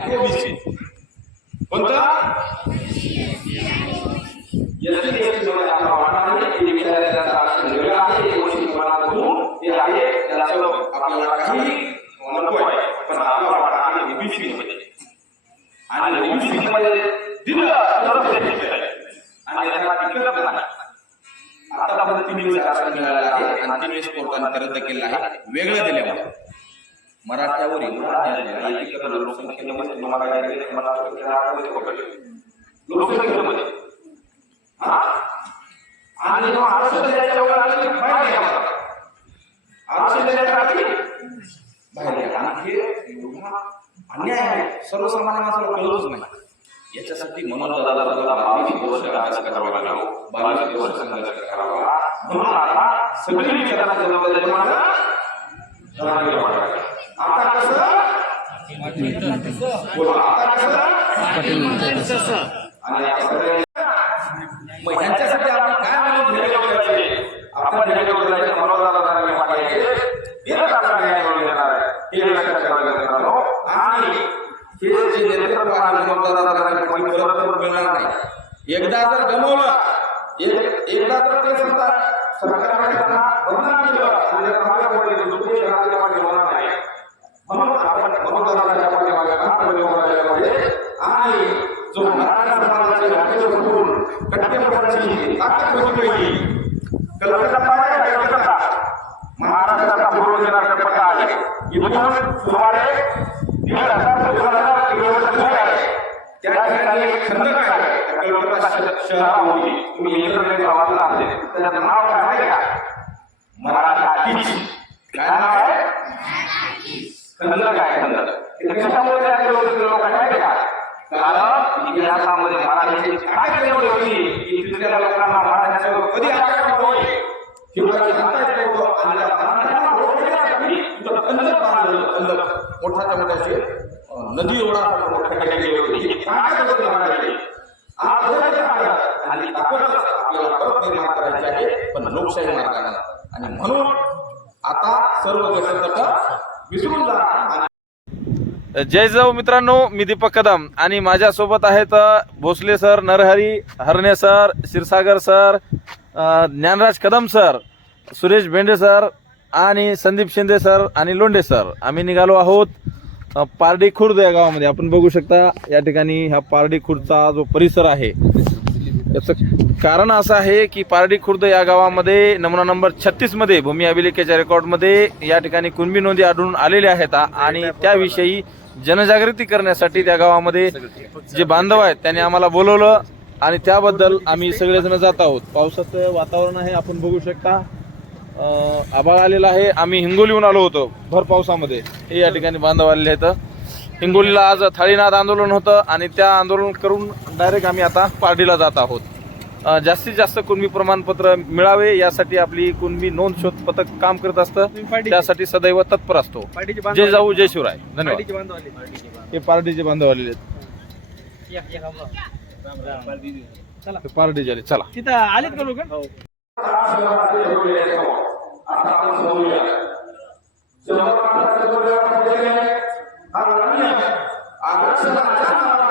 OBC कोणता ST मध्ये आपला वाटा आहे ते विचारायचा आरक्षण वेगळं आहे एकोणीसशे एकोणनव्वद ते आहे त्याला सगळं आपल्याला काही नको आहे पण आपला वाटा आहे ओबीसी मध्ये आणि ओबीसी मध्ये दिलं तरच ते ठीक आहे आणि त्याला टिकत नाही आतापर्यंत तीन वेळेस आरक्षण मिळालं आहे आणि तीन वेळेस कोर्टाने ते रद्द केलेलं आहे वेगळं दिल्यामुळे मराठ्यावरील लोकसंख्येमध्ये तुम्हाला काय मला लोकसंख्येमध्ये. हा? आणि आरक्षण बाहेर आरक्षण देण्याच्या बाहेर आणि हे एवढा अन्याय आहे. सर्वसामान्य माणसाला कळतच नाही. याच्यासाठी म्हणून दादा दादा बावीस दिवस संघर्ष करावा हो. बावीस दिवस संघर्ष करावा म्हणून आता सगळी विचारांना जबाबदारी मला आहे हे लक्षात ठेवायचं आणि हे जे नेतृत्व आहे मिळणार नाही एकदा जर गमवलं एकदा जर ते समजा सरकारने त्यांना केलं समाजामध्ये होणार नाही म्हणून आपण मनोदानाच्या पाठीमागे काम करायला पाहिजे. आणि जो मराठा समाजाचे राज्य बसून कट्टेपणाची ताकद पाहिजे कलकत्ता? महाराष्ट्राचा पूर्व पट्टा आहे. इथून सुमारे दीड हजार दोन हजार किलोमीटर दूर आहे. त्या ठिकाणी एक आहे? कलकत्ता शहरामध्ये. तुम्ही इंटरनेटला वाचला असेल त्याचं नाव काय माहिती का काय नाव खंदक आहे खंदक कशामुळे तयार केलं होतं माहिती का? कारण इतिहासामध्ये महाराजांची काय होती की तिथल्या लोकांना मराठ्याचं कधी होईल आणि खंदक बांधलं खंदक. मोठ्याचे नदी एवढा मोठ्या केली होती. ही ताकद होती आणि ताकदच आपल्याला परत निर्माण करायची आहे पण लोकशाही मार्गाने. आणि म्हणून आता सर्व गटतट विसरून जा. जय जाऊ मित्रांनो मी दीपक कदम आणि माझ्यासोबत आहेत Bhosale sir Narhari Harane sir Kshirsagar sir Dnyanraj Kadam sir Suresh Bhende sir आणि संदीप शिंदे सर आणि लोंढे सर. आम्ही निघालो आहोत पारडी खुर्द या गावामध्ये. आपण बघू शकता या ठिकाणी हा पारडी खुर्दचा जो परिसर आहे याचं कारण असं आहे की पारडी खुर्द या गावामध्ये नमुना नंबर छत्तीसमध्ये भूमी अभिलेखेच्या रेकॉर्डमध्ये या ठिकाणी कुणबी नोंदी आढळून आलेल्या आहेत आणि त्याविषयी जनजागृती करण्यासाठी त्या गावामध्ये जे बांधव आहेत त्यांनी आम्हाला बोलवलं आणि त्याबद्दल आम्ही सगळेजण जात आहोत. पावसाचं वातावरण आहे आपण बघू शकता. आभाळ आलेला आहे. आम्ही हिंगोलीहून आलो होतो भर पावसामध्ये. हे या ठिकाणी बांधव आलेले आहेत. हिंगोलीला आज थाळीनाथ आंदोलन होतं आणि त्या आंदोलन करून डायरेक्ट आम्ही आता पारडीला जात आहोत. अ, जास्तीत जास्त कुणबी प्रमाणपत्र मिळावे यासाठी आपली कुणबी नोंद शोध पथक काम करत असतं. त्यासाठी सदैव तत्पर असतो. जय जाऊ जय शिवराय. धन्यवाद. हे पार्टीचे बांधव आलेले आहेत. हे पार्टीचे आले. चला. तिथं आलेत का लोक? मराठ्यांचे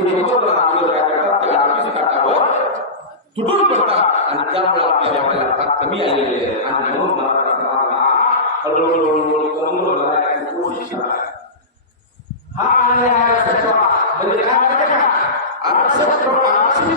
समाजाचे हे नाटक आहे नाटक आहे मग याच्यामध्ये बाकीचा संधी मिळाला पाहिजे का? पण थोडं म्हणलो, हे जे समर्थन आहे तो, हे समर्थन आपलं काय करतात, ते आरतीचं टाकावं, तुटून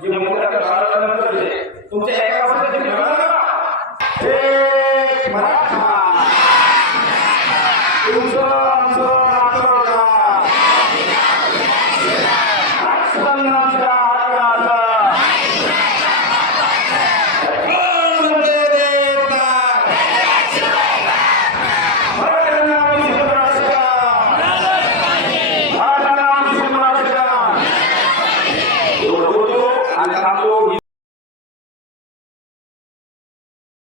যে মোটা